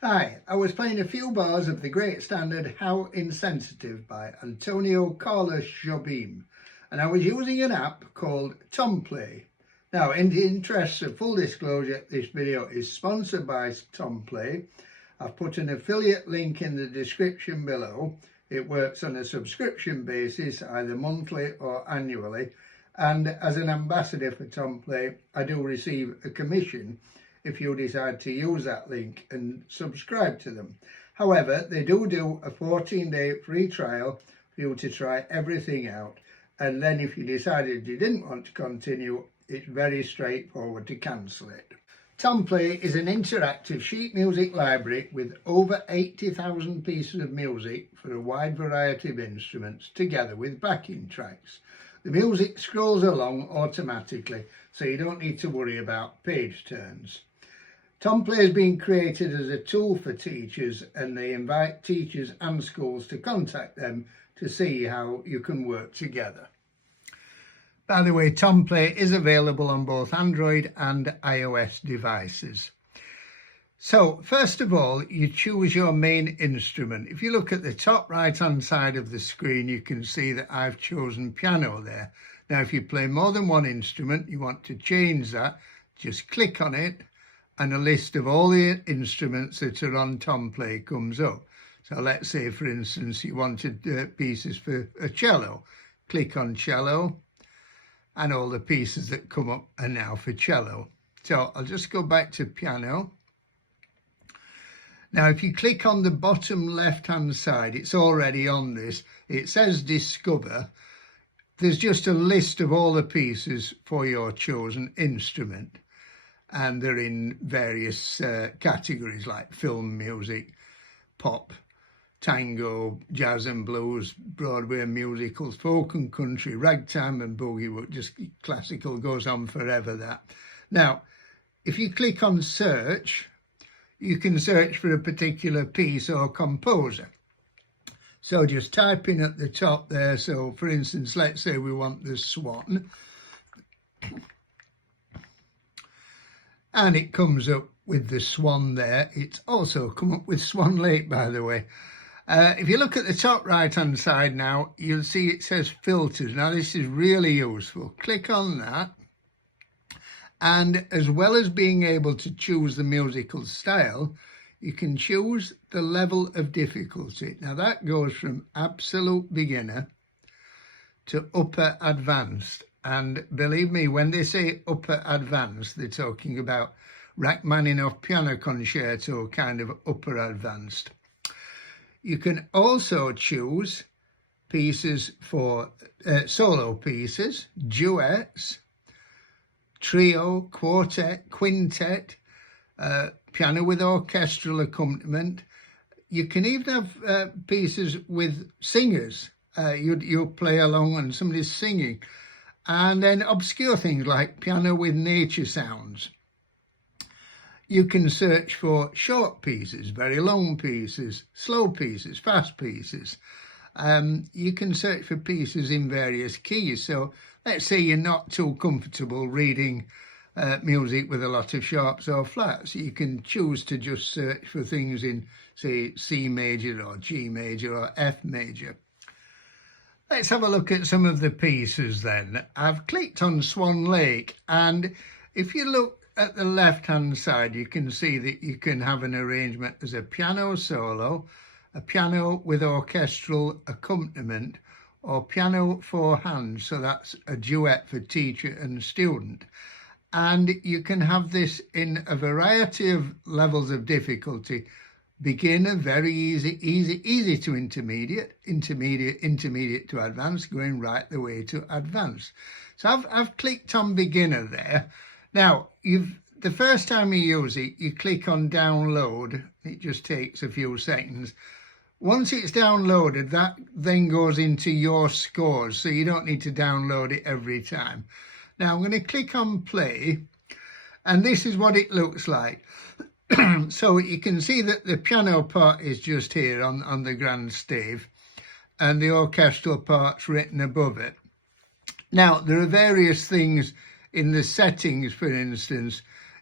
Hi, I was playing a few bars of the great standard How Insensitive by Antonio Carlos Jobim, and I was using an app called Tomplay. Now, in the interests of full disclosure, this video is sponsored by Tomplay. I've put an affiliate link in the description below. It works on a subscription basis, either monthly or annually, and as an ambassador for Tomplay, I do receive a commission if you decide to use that link and subscribe to them. However, they do a 14-day free trial for you to try everything out, and then if you decided you didn't want to continue, it's very straightforward to cancel it. Tomplay is an interactive sheet music library with over 80,000 pieces of music for a wide variety of instruments, together with backing tracks. The music scrolls along automatically, so you don't need to worry about page turns. Tomplay has been created as a tool for teachers, and they invite teachers and schools to contact them to see how you can work together. By the way, Tomplay is available on both Android and iOS devices. So, first of all, you choose your main instrument. If you look at the top right-hand side of the screen, you can see that I've chosen piano there. Now, if you play more than one instrument, you want to change that, just click on it, and a list of all the instruments that are on Tomplay comes up. So let's say, for instance, you wanted pieces for a cello. Click on cello, and all the pieces that come up are now for cello. So I'll just go back to piano. Now, if you click on the bottom left-hand side, it's already on this. It says Discover. There's just a list of all the pieces for your chosen instrument, and they're in various categories like film music, pop, tango, jazz and blues, Broadway musicals, folk and country, ragtime and boogie, just classical, goes on forever, that. Now, if you click on search, you can search for a particular piece or composer. So just type in at the top there. So for instance, let's say we want the Swan. And it comes up with the Swan there. It's also come up with Swan Lake, by the way. If you look at the top right-hand side now, you'll see it says Filters. Now, this is really useful. Click on that. And as well as being able to choose the musical style, you can choose the level of difficulty. Now, that goes from absolute beginner to upper advanced. And believe me, when they say upper advanced, they're talking about Rachmaninoff piano concerto kind of upper advanced. You can also choose pieces for solo pieces, duets, trio, quartet, quintet, piano with orchestral accompaniment. You can even have pieces with singers. You'll play along and somebody's singing. And then obscure things like piano with nature sounds. you can search for short pieces, very long pieces, slow pieces, fast pieces. You can search for pieces in various keys. So let's say you're not too comfortable reading music with a lot of sharps or flats. You can choose to just search for things in, say, C major or G major or F major. Let's have a look at some of the pieces then. I've clicked on Swan Lake, and if you look at the left-hand side, you can see that you can have an arrangement as a piano solo, a piano with orchestral accompaniment, or piano for hands, so that's a duet for teacher and student. And you can have this in a variety of levels of difficulty. Beginner, very easy to intermediate, intermediate to advanced, going right the way to advanced. So I've clicked on beginner there. Now, the first time you use it, you click on download. It just takes a few seconds. Once it's downloaded, that then goes into your scores, so you don't need to download it every time. Now I'm going to click on play, and this is what it looks like. So you can see that the piano part is just here on the grand stave, and the orchestral part's written above it. Now, there are various things in the settings. For instance,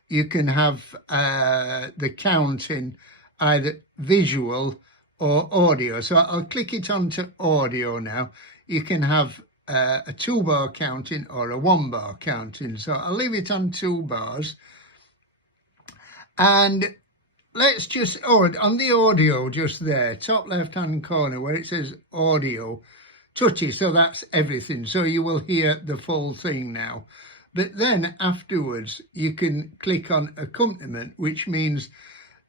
you can have the count in either visual or audio. So I'll click it onto audio now. You can have a 2-bar counting or a 1-bar counting. So I'll leave it on 2 bars. And let's just, on the audio just there, top left-hand corner where it says audio, touch it, so that's everything. So you will hear the full thing now. But then afterwards, you can click on accompaniment, which means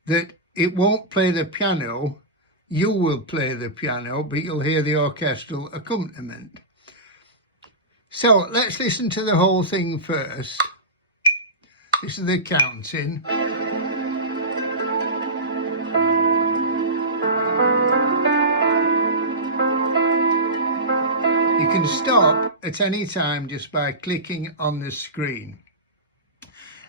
that it won't play the piano. You will play the piano, but you'll hear the orchestral accompaniment. So let's listen to the whole thing first. This is the counting. You can stop at any time just by clicking on the screen.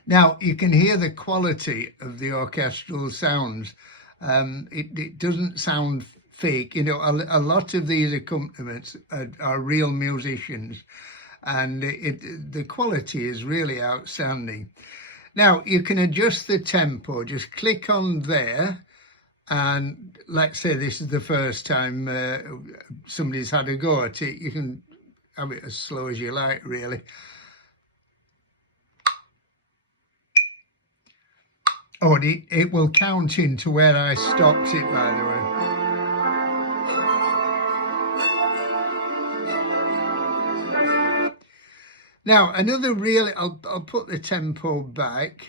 Now, you can hear the quality of the orchestral sounds. It doesn't sound fake. You know, a lot of these accompaniments are real musicians, and the quality is really outstanding. Now, you can adjust the tempo. Just click on there. And let's say this is the first time somebody's had a go at it. You can have it as slow as you like, really. Oh, it will count into where I stopped it, by the way. Now, another really, I'll put the tempo back.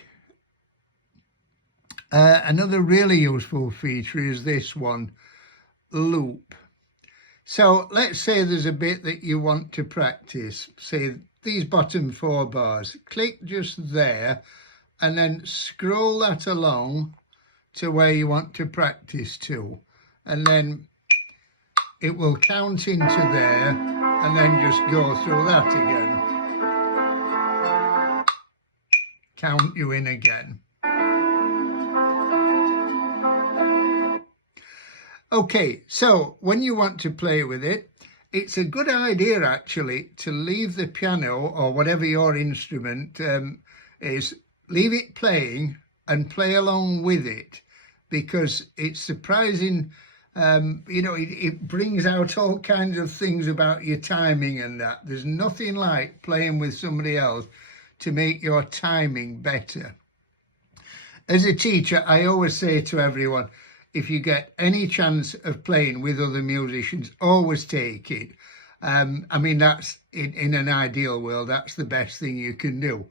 Another really useful feature is this one, loop. So let's say there's a bit that you want to practice, say these bottom 4 bars. Click just there and then scroll that along to where you want to practice to. And then it will count into there and then just go through that again. Count you in again. Okay, so when you want to play with it, it's a good idea actually to leave the piano or whatever your instrument is, leave it playing and play along with it, because it's surprising, you know, it brings out all kinds of things about your timing and that. There's nothing like playing with somebody else to make your timing better. As a teacher, I always say to everyone, if you get any chance of playing with other musicians, always take it. I mean, that's in an ideal world, that's the best thing you can do.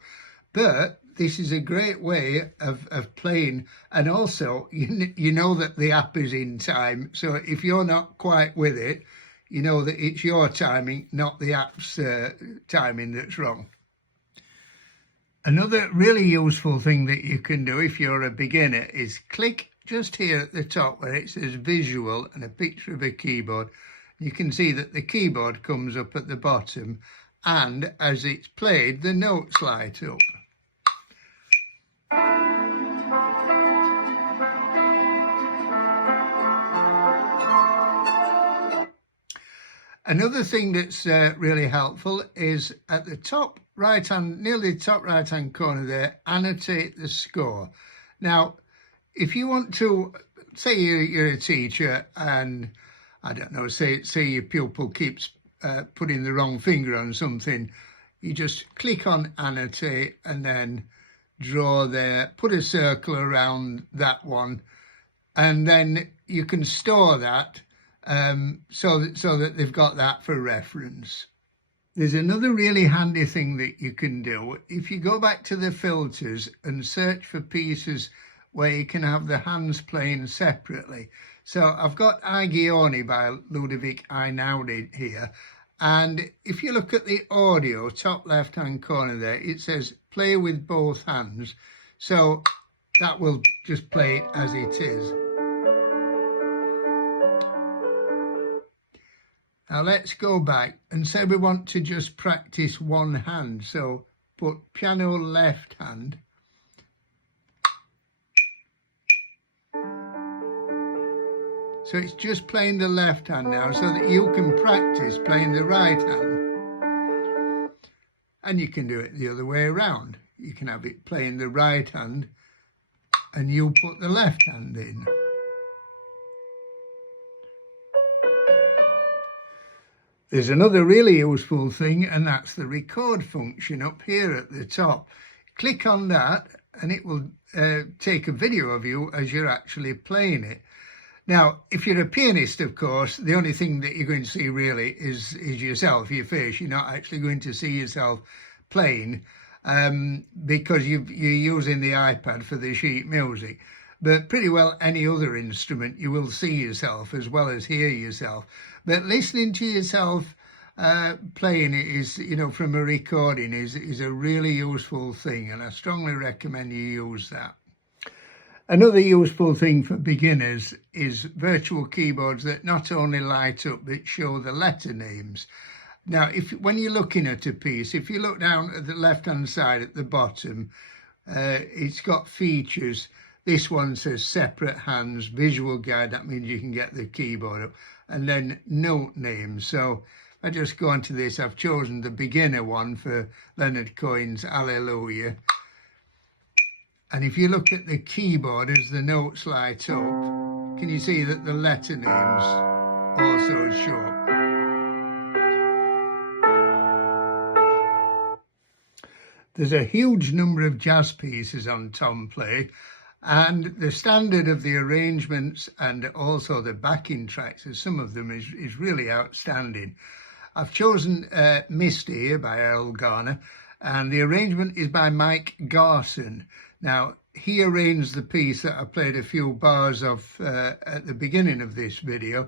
But this is a great way of playing. And also, you know that the app is in time. So if you're not quite with it, you know that it's your timing, not the app's timing that's wrong. Another really useful thing that you can do if you're a beginner is click just here at the top where it says visual and a picture of a keyboard. You can see that the keyboard comes up at the bottom, and as it's played, the notes light up. Another thing that's really helpful is at the top right hand, nearly the top right hand corner there, annotate the score. Now, if you want to, say you're a teacher and, I don't know, say your pupil keeps putting the wrong finger on something, you just click on annotate and then draw there, put a circle around that one, and then you can store that so that they've got that for reference. There's another really handy thing that you can do. If you go back to the filters and search for pieces where you can have the hands playing separately. So I've got Agione by Ludovic Einaudi here. And if you look at the audio, top left-hand corner there, it says play with both hands. So that will just play it as it is. Now let's go back and say we want to just practice one hand. So put piano left hand. So it's just playing the left hand now so that you can practice playing the right hand. And you can do it the other way around. You can have it playing the right hand and you put the left hand in. There's another really useful thing, and that's the record function up here at the top. Click on that and it will take a video of you as you're actually playing it. Now, if you're a pianist, of course, the only thing that you're going to see really is yourself, your face. You're not actually going to see yourself playing because you're using the iPad for the sheet music. But pretty well any other instrument, you will see yourself as well as hear yourself. But listening to yourself playing it is, you know, from a recording is a really useful thing, and I strongly recommend you use that. Another useful thing for beginners is virtual keyboards that not only light up but show the letter names. Now, when you're looking at a piece, if you look down at the left-hand side at the bottom, it's got features. This one says separate hands, visual guide, that means you can get the keyboard up, and then note names. So I just go into this, I've chosen the beginner one for Leonard Cohen's Hallelujah. And if you look at the keyboard as the notes light up, can you see that the letter names also show up? There's a huge number of jazz pieces on Tomplay, and the standard of the arrangements and also the backing tracks of some of them is really outstanding. I've chosen Misty here by Earl Garner, and the arrangement is by Mike Garson. Now, he arranged the piece that I played a few bars of at the beginning of this video,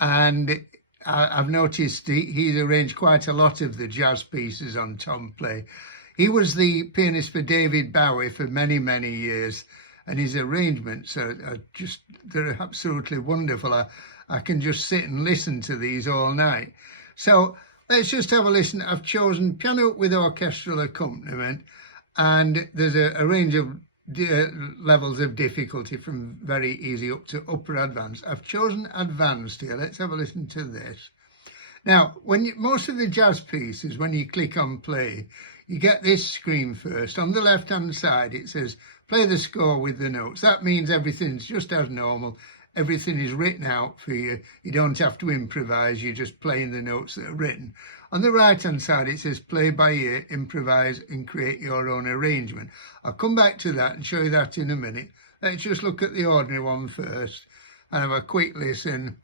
and I've noticed he's arranged quite a lot of the jazz pieces on Tomplay. He was the pianist for David Bowie for many, many years, and his arrangements they're absolutely wonderful. I can just sit and listen to these all night. So let's just have a listen. I've chosen piano with orchestral accompaniment, and there's a range of levels of difficulty from very easy up to upper advanced. I've chosen advanced here. Let's have a listen to this. Now, most of the jazz pieces, when you click on play, you get this screen first. On the left-hand side, it says, play the score with the notes. That means everything's just as normal. Everything is written out for you. You don't have to improvise. You're just playing the notes that are written. On the right-hand side, it says play by ear, improvise and create your own arrangement. I'll come back to that and show you that in a minute. Let's just look at the ordinary one first and have a quick listen.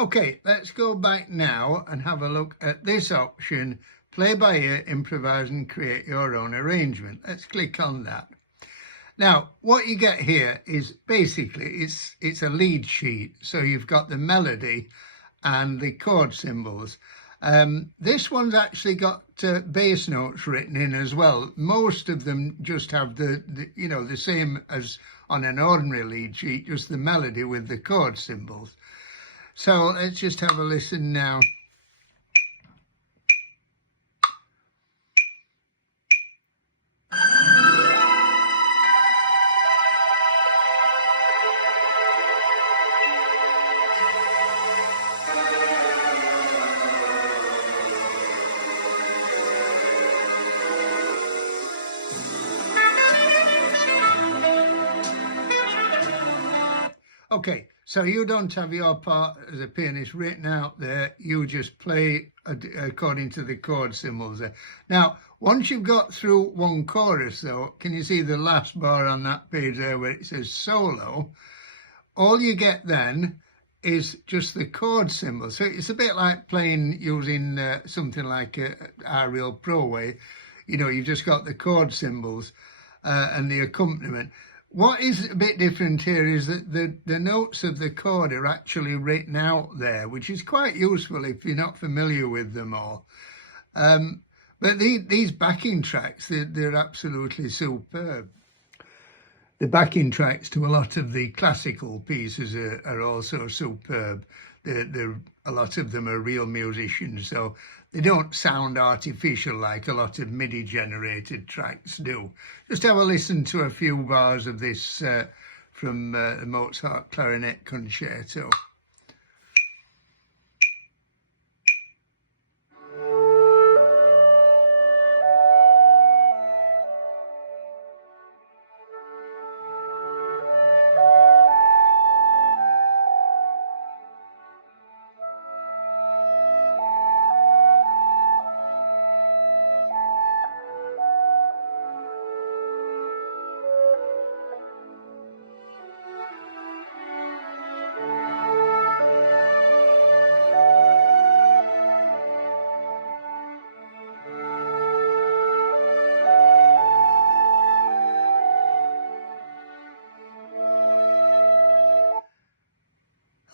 Okay, let's go back now and have a look at this option, play by ear, improvise and create your own arrangement. Let's click on that. Now, what you get here is basically, it's a lead sheet. So you've got the melody and the chord symbols. This one's actually got bass notes written in as well. Most of them just have the same as on an ordinary lead sheet, just the melody with the chord symbols. So let's just have a listen now. Okay, so you don't have your part as a pianist written out there, you just play according to the chord symbols there. Now, once you've got through one chorus though, can you see the last bar on that page there where it says solo? All you get then is just the chord symbol. So it's a bit like playing using something like our Real Pro way. You know, you've just got the chord symbols and the accompaniment. What is a bit different here is that the notes of the chord are actually written out there, which is quite useful if you're not familiar with them all. But these backing tracks, they're absolutely superb. The backing tracks to a lot of the classical pieces are also superb. A lot of them are real musicians, so they don't sound artificial like a lot of MIDI-generated tracks do. Just have a listen to a few bars of this from the Mozart Clarinet Concerto.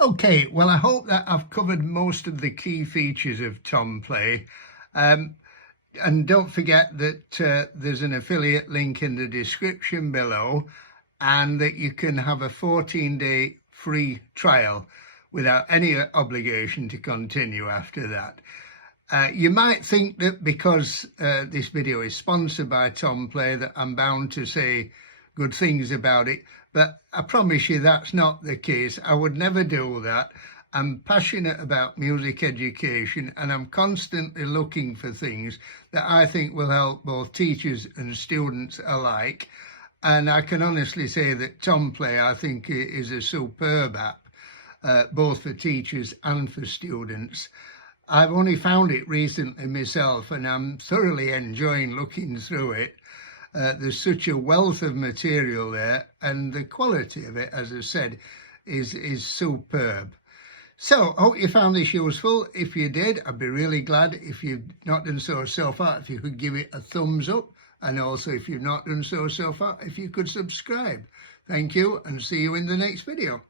Okay, well, I hope that I've covered most of the key features of Tomplay. And don't forget that there's an affiliate link in the description below, and that you can have a 14-day free trial without any obligation to continue after that. You might think that because this video is sponsored by Tomplay that I'm bound to say good things about it, but I promise you that's not the case. I would never do that. I'm passionate about music education, and I'm constantly looking for things that I think will help both teachers and students alike. And I can honestly say that Tomplay, I think, is a superb app, both for teachers and for students. I've only found it recently myself, and I'm thoroughly enjoying looking through it. There's such a wealth of material there, and the quality of it, as I said, is superb. So, I hope you found this useful. If you did, I'd be really glad. If you've not done so far, if you could give it a thumbs up, and also if you've not done so far, if you could subscribe. Thank you, and see you in the next video.